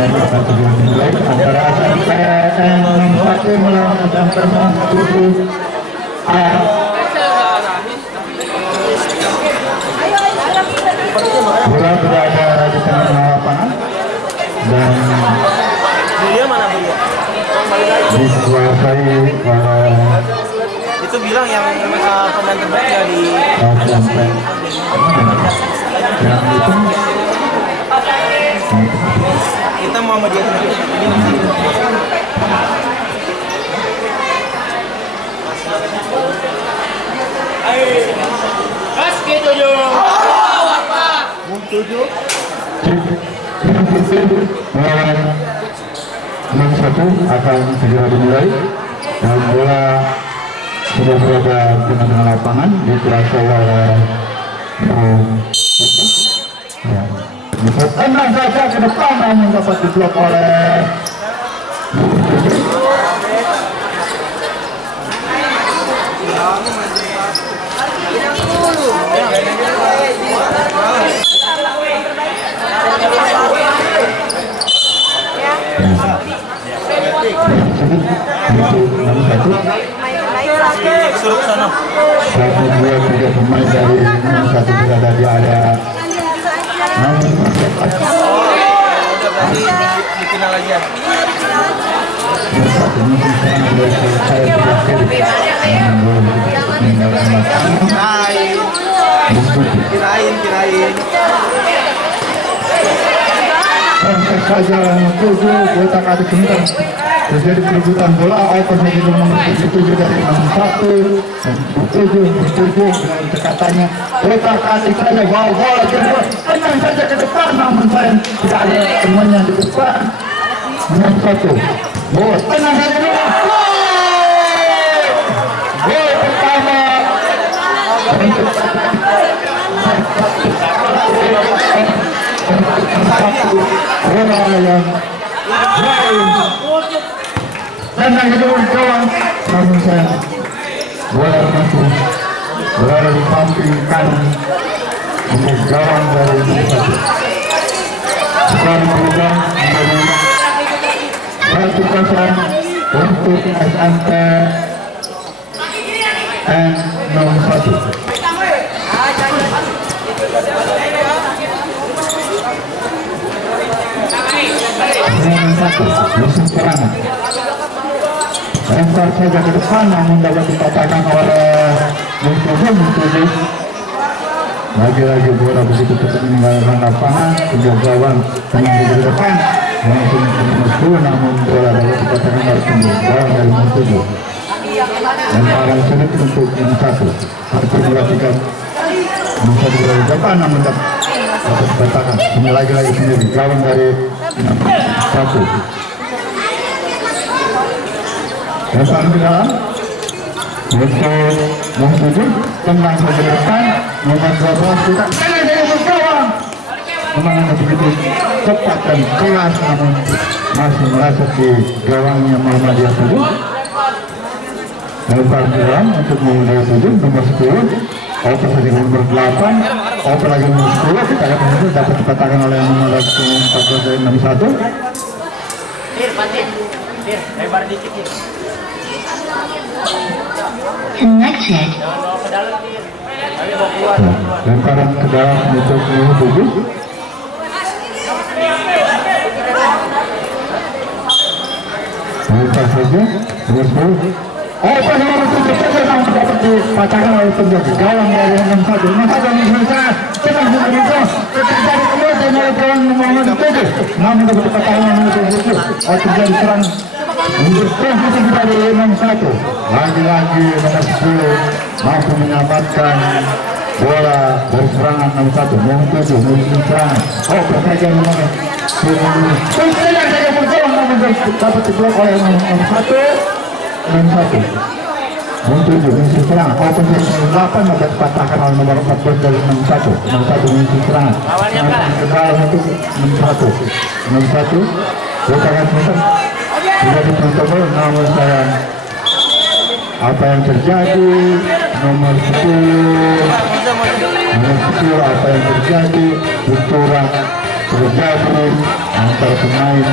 Antara PN nomor 1 melawan Damper nomor 7 bola berada di tengah lapangan dan dikuasai itu bilang yang pemain terbaik ya di yang itu kita mau dia melawan 6-1 akan segera dimulai dan bola sudah berada di tengah lapangan dikuasai oleh tenang saja ke depan namun dapat diblok oleh satu dua tiga pemain dari nomor 1 berada di area nomor 4 di final aja. Kirain. Sampai saja 7 kotak adik bintang terjadi perebutan bola open dari nomor 7 dari 61 7 dengan cekatannya kotak adik saja bola jemput tenang saja ke depan namun sayang tidak ada temannya di depan nomor 1 bola tenang saja gol pertama bola yang dan yang kedua kawan namun saya bola masuk bola di samping kanan untuk gawang dari satu sekarang berubah menjadi 1-0 untuk SMP N nomor 1. Musim serangan lempar saja ke depan namun dapat dipatahkan oleh Muntuju lagi-lagi bola begitu cepat meninggalkan lapangan sehingga gawang tenang ke depan langsung Muntuju namun bola dapat dipatahkan oleh gawang dari Muntuju lemparan sulit untuk ini satu harus diperhatikan bisa di depan namun dapat dipatahkan ini lagi-lagi sendiri gawang dari 1 lempar ke dalam untuk Muntuju tendang saja ke depan nomor 12 kita memang begitu cepat dan keras namun masih merasa di gawangnya Muhammadiyah 7 lempar ke dalam untuk Muhammadiyah 7 nomor 10 oper saja nomor 8 oper lagi nomor 10 kita lihat itu dapat dikatakan oleh nomor 14 dari 61 lebar dikit nih. Connected. lemparan ke dalam untuk Muntuju lempar saja nomor 10 oper nomor 7 saja langsung dapat dipatahkan oleh penjaga gawang dari 61 menunjukkan kita menunjukkan terjadi keluar dari gawang nomor 7 namun dapat dipatahkan oleh Muntuju terjadi serang untuk posisi dari 61 lagi-lagi nomor 10 mampu menyelamatkan bola dari serangan nomor 1 Muntuju menuju serangan saja nomor 10 saja bergawang namun dapat diblok oleh nomor 1 Muntuju menuju serangan open dari 8 dapat dipatahkan oleh nomor 14 dari 61 menuju serangan untuk 61 bukan sudah ditonton namun sayang apa yang terjadi nomor 10 apa yang terjadi benturan terjadi antara pemain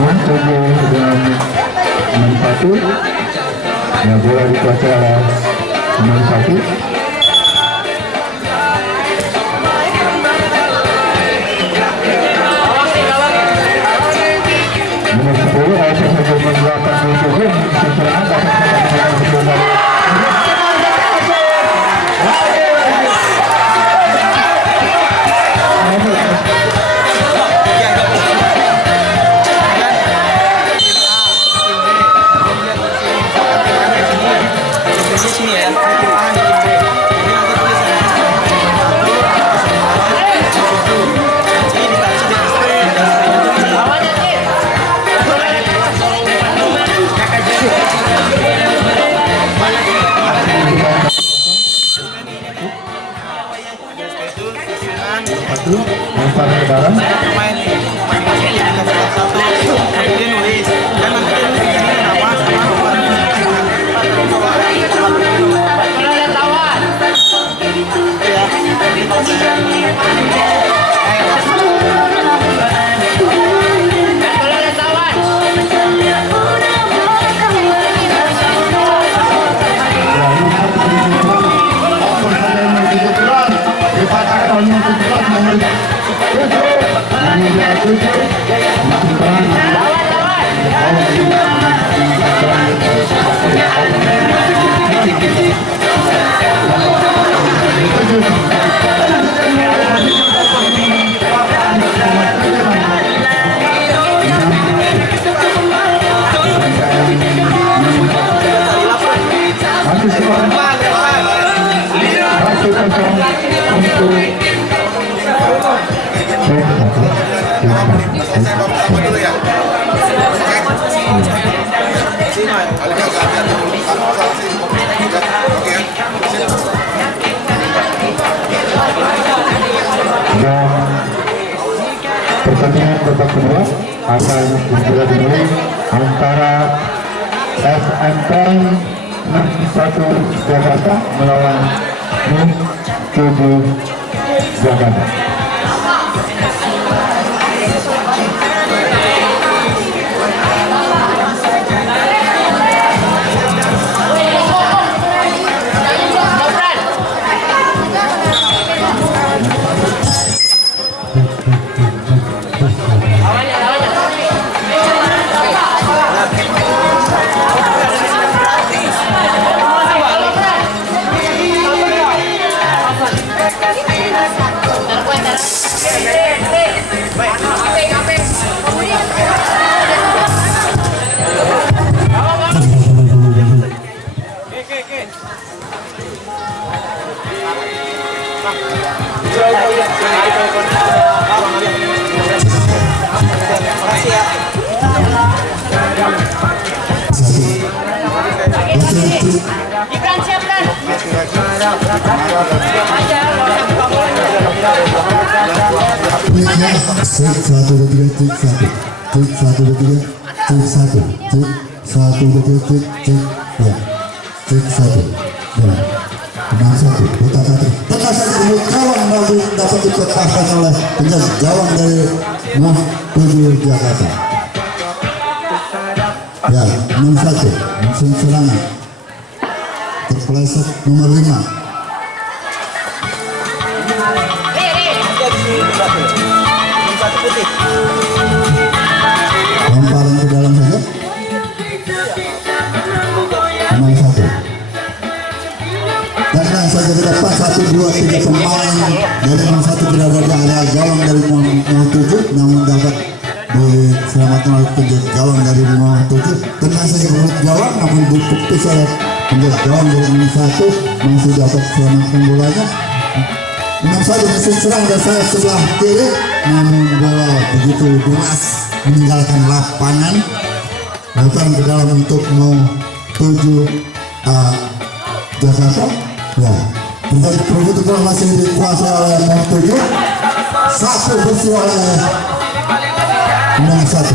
Montojo dengan pemain satu. Ya, bola dikuasai oleh pemain satu. Nomor 10 Aisyah saja menggunakan Montojo serangan dapat bola. Sini ya, tim A di tim B. Jadi nanti tulisan ini dikasih Satu, lempar ke dalam. main masing-masing jadi dikasih satu, kemudian nulis dan nanti dia nulis ini nama sama nomor. Pertandingan babak kedua akan dimulai antara SMPN 61 Jakarta melawan NIM 7 Jakarta. Ikan siapkan. Satu dua tiga cek satu cek satu dua tiga cek satu cek satu dua tiga cek ya cek satu ya menang satu putar satu tekasan kawan baru dapat dipecahkan oleh penjaga gawang dari Noh 7 Jakarta ya 6-1 langsung serangan terpeleset nomor 5 lemparan ke dalam saja 6-1 dan saja kita pas 1, 2, 3 pemain dari 6-1 berada di area gawang dari Noh 7 namun dapat diselamatkan oleh penjaga gawang dari Noh 7 tenang saja menurut gawang namun diputus oleh penjaga gawang dari 6-1 masih dapat selamatkan bolanya 6-1 mesin serang dan saya sebelah kiri namun bola begitu deras meninggalkan lapangan datang ke dalam untuk Noh 7 Jakarta ya menjadi perbuatan bola masih dikuasai oleh Noh 7 satu bersih oleh 6-1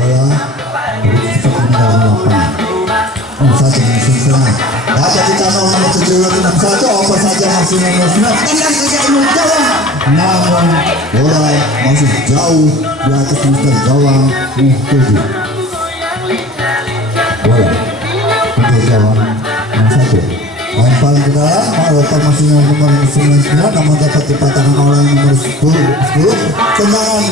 bola cepat meninggalkan lapangan 6-1 mesin serang dapat kita nomor 7 6-1 apa saja masih nomor 9 tendang saja umur gawang, namun bola masih jauh di atas mister gawang nomor 7. Bola untuk gawang nomor 1 lempar ke dalam, lepas masih nomor 99 namun dapat dipatahkan oleh nomor 10. Tendangan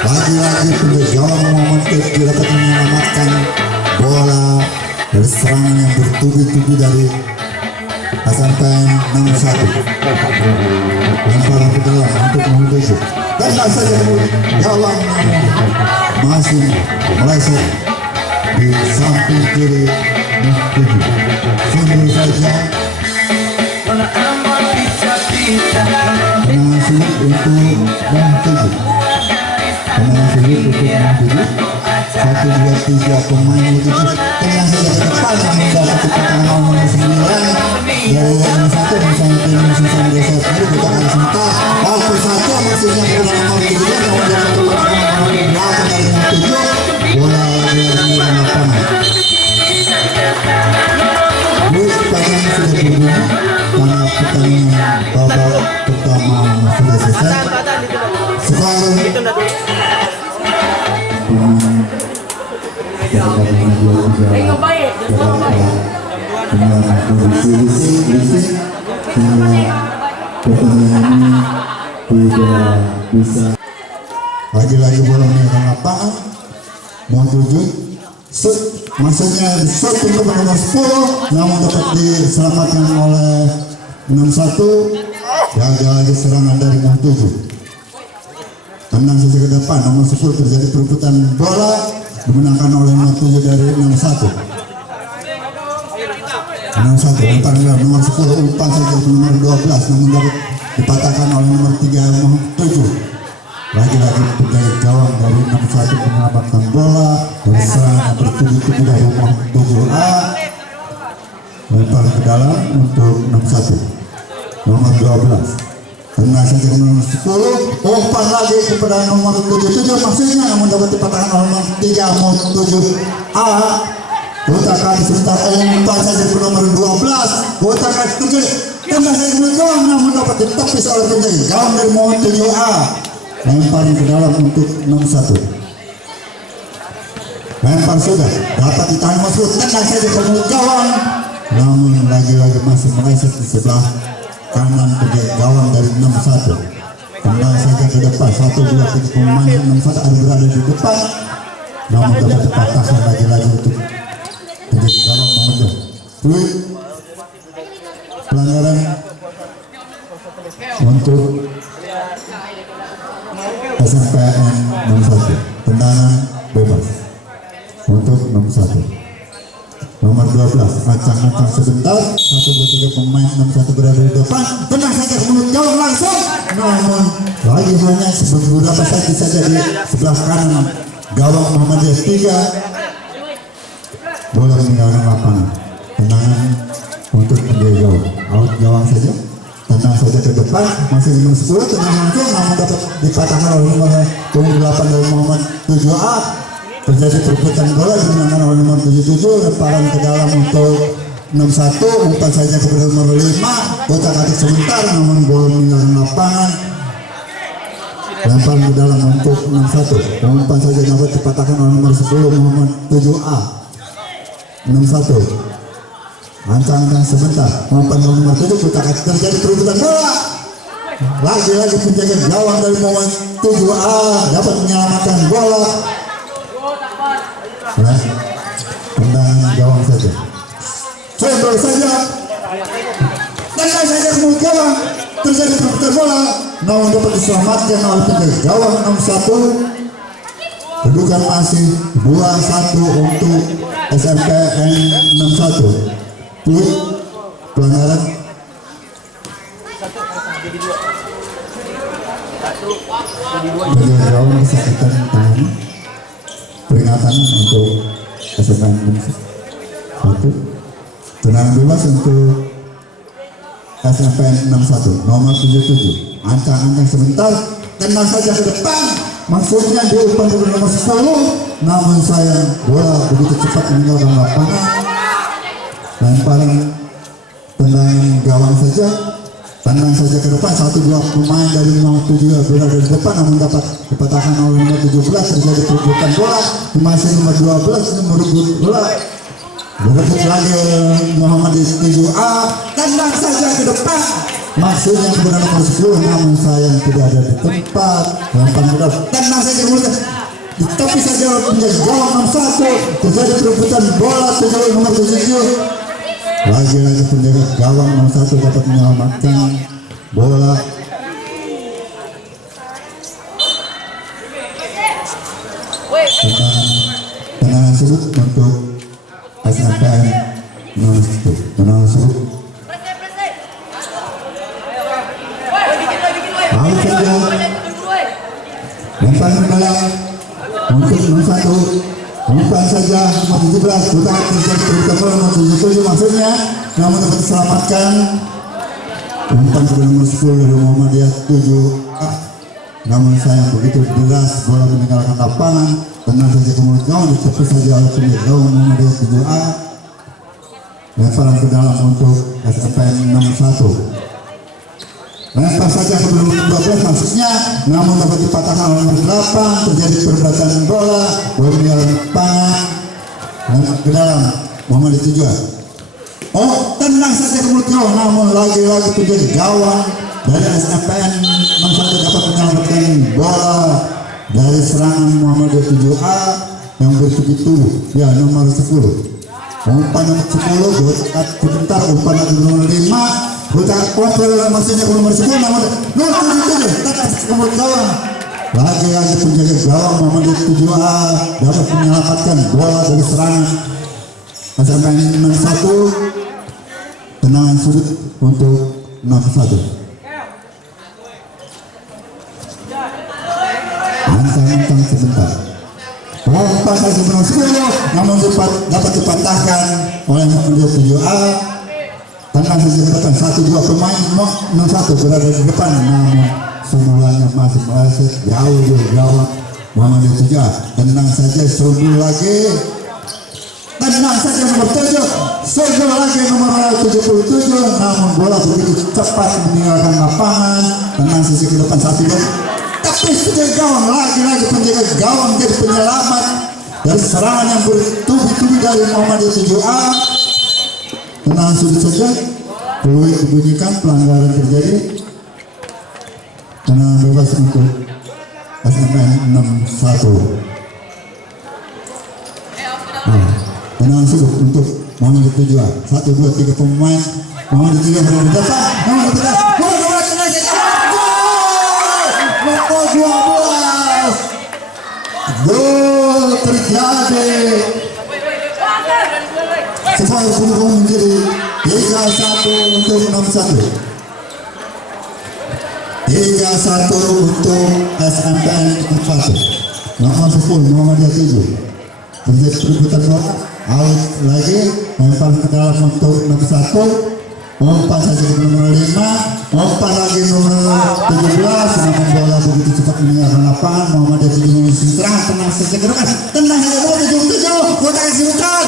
lagi-lagi untuk gawang Muhammad Turki dapat menyelamatkan bola dari serangan yang bertubi-tubi dari SMPN nomor 1. Lempar ke dalam untuk menuju dan saja gawang masih meleset di samping kiri nomor 7. Sungguh saja tendangan sulit untuk nomor 7. Tendangan sulit untuk nomor 7. 1, 2, 3 pemain itu tenang saja ke depan yang mendapat kepatangan nomor 9 dari nomor 1 misalnya tim sisa desa sendiri kita akan sementara apa saja maksudnya bola nomor 7 namun dapat kepatangan nomor 8 dari nomor 7 bola dari lapangan pertandingan sudah berbunyi karena pertandingan babak pertama sudah selesai. Sekarang lagi-lagi bola meninggalkan lapangan mau tuju maksudnya shot untuk nomor 10 namun dapat diselamatkan oleh 61. Gagal lagi serangan dari nomor 7. Tenang saja ke depan nomor 10 terjadi perebutan bola dimenangkan oleh nomor 7 dari 61. 61 umpan nomor 10 umpan saja ke nomor 12 namun dapat dipatahkan oleh nomor 3 nomor 7. Lagi-lagi penjaga gawang dari nomor 1 menyelamatkan bola dari serangan bertubi-tubi dari nomor 7A. Lempar ke dalam untuk nomor 1 nomor 12. Tenang saja ke nomor 10 umpan lagi kepada nomor 77 maksudnya namun dapat dipatahkan oleh nomor 3 nomor 7A. Putakan sebentar umpan saja ke nomor 12 putakan terjadi tenang saja ke gawang namun dapat ditepis oleh penjaga gawang dari nomor 7A. Lempar ke dalam untuk nomor 1. Lempar sudah dapat ditahan masuk tenang saja ke mulut gawang namun lagi-lagi masih meleset di sebelah kanan penjaga gawang dari nomor 1. Tenang saja ke depan 1, 2, 3 pemain nomor 1 ada berada di depan namun dapat dipatahkan lagi-lagi untuk penjaga gawang nomor 2. Pelanggaran untuk SMPN nomor 1. Tendangan bebas untuk nomor 1. Nomor 12 ancang-ancang sebentar 1, 2, 3 pemain nomor 1 berada di depan. Tenang saja ke mulut gawang langsung namun lagi hanya beberapa saja di sebelah kanan gawang Muhammadiyah 3. Bola meninggalkan lapangan. Tendangan untuk penjaga gawang out gawang saja. Tenang saja ke depan masih nomor 10 tenang langsung namun dapat dipatahkan oleh nomor 28 dari Muhammad 7A. Terjadi perebutan bola dimenangkan oleh nomor 77. Lemparan ke dalam untuk 61 umpan saja kepada nomor 5 kotak atik sebentar namun bola meninggalkan lapangan. Lemparan ke dalam untuk 61 umpan saja dapat dipatahkan oleh nomor 10 Muhammad 7A. 61 ancang-ancang sebentar umpan nomor 7 kotak atik terjadi perebutan bola. Lagi-lagi penjaga gawang dari Muhammad 7A dapat menyelamatkan bola. Tendangan gawang saja cendol saja tenang saja ke mulut gawang terjadi perebutan bola namun dapat diselamatkan oleh penjaga gawang nomor 1. Kedudukan masih 2-1 untuk SMPN 61. Pelanggaran penjaga gawang disatukan tangan peringatan untuk SMPN 61. Tendangan bebas untuk SMPN 61 nomor 77. Ancang-ancang sebentar tenang saja ke depan maksudnya diumpan kepada nomor 10 namun sayang bola begitu cepat meninggalkan lapangan. Lemparan Tendangan gawang saja, tendang saja ke depan. 1-2 pemain dari nomor 7 berada di depan, namun dapat dipatahkan oleh nomor 17. Terjadi perebutan bola, masih nomor 12 merebut bola. Berebut lagi Muhammad di 7A, tendang saja ke depan. Maksudnya kepada nomor 10, namun sayang tidak ada di tempat. Lempar bola, tendang saja kemudian tapi saja menjadi gawang nomor 1. Terjadi perebutan bola, terjadi nomor 7. Lagi-lagi penjaga gawang nomor 1 dapat menyelamatkan bola. Tendangan sudut untuk SMPN nomor 1. Tendangan sudut. Lalu saja lempar bola untuk nomor 1. Umpan saja nomor 17, putaran terjadi perebutan bola nomor 77 maksudnya, namun dapat diselamatkan. Umpan ke nomor 10 dari Muhammadiyah 7A, namun sayang begitu deras bola meninggalkan lapangan. Tenang saja ke mulut gawang, ditepis saja oleh pemilik gawang Muhammadiyah 7A. Lemparan ke dalam untuk SMPN nomor 1. Lempar saja ke nomor 12 maksudnya, namun dapat dipatahkan oleh nomor 8. Terjadi perebutan bola, bola meninggalkan lapangan. Lempar ke dalam Muhammadiyah 7A. Oh, tenang saja ke mulut gawang, namun lagi-lagi terjadi gawang dari SMPN nomor 1 dapat menyelamatkan bola dari serangan Muhammadiyah 7A yang bertuju ya nomor 10. Umpan nomor 10, sebentar umpan nomor 5. Bukan kontrol maksudnya ke nomor 10, namun 077 tetap ke mulut gawang. Lagi-lagi penjaga gawang Muhammadiyah 7A dapat menyelamatkan bola dari serangan SMPN nomor 1. Tendangan sudut untuk nomor 1. Ancang-ancang sebentar. Umpan saja nomor 10, namun dapat dipatahkan oleh Muhammadiyah 7A. Tenang saja ke depan, 1-2 pemain nomor 1 berada di depan, namun semuanya masih meleset jauh dari gawang Muhammadiyah 7A. Tenang saja, serbu lagi. Tenang saja nomor 7, serbu lagi nomor 77, namun bola begitu cepat meninggalkan lapangan. Tenang saja ke depan, 1-2. Tapi sudah gawang, lagi-lagi penjaga gawang jadi penyelamat dari serangan yang bertubi-tubi dari Muhammadiyah 7A. Tenang sudut saja, peluit dibunyikan, pelanggaran terjadi. Tenang bebas untuk SMPN 61. Tenang sudut untuk Muhammadiyah 7A. 1, 2, 3 pemain Muhammadiyah 7A berada di depan. Nomor 12. Gol terjadi. Skor berubah menjadi 3-1 untuk nomor 1. 3-1 untuk SMPN 1. Nomor 10 Muhammadiyah 7. Terjadi perebutan bola, out lagi, lempar ke dalam untuk nomor 1. Umpan saja ke nomor 5, umpan lagi nomor 17, namun bola begitu cepat meninggalkan lapangan. Muhammadiyah 7 mengisi serangan, tenang saja ke depan, tenang saja bola 77, bola kasih bukan,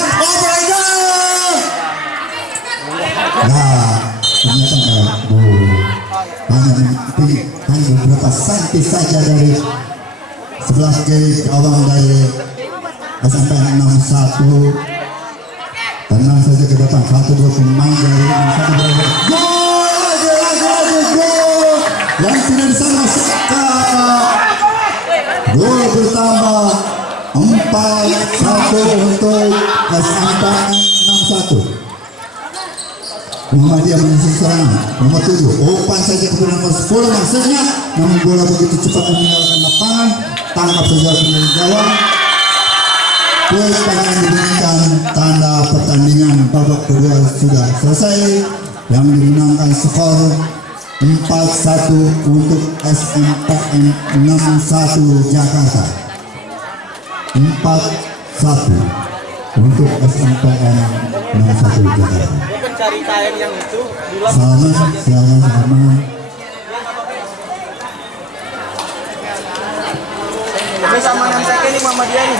nah, ternyata hanya beberapa santi saja dari sebelah kiri gawang dari SMPN 61. Tenang saja ke depan, 1-2 pemain dari 61 berada. Gol yang tidak disangka-sangka. Gol bertambah 4-1 untuk SMPN 61. Muhammadiyah mengisi serangan nomor 7, umpan saja kepada nomor 10 maksudnya, namun bola begitu cepat meninggalkan lapangan. Tangkap saja dari gawang. Pertandingan diberikan tanda pertandingan babak kedua sudah selesai, yang dimenangkan skor 4-1 untuk SMPN 61 Jakarta. 4-1 untuk SMPN 61 Jakarta. Cari tayang yang itu Selamat. ini sama yang saya ini Muhammadiyah nih.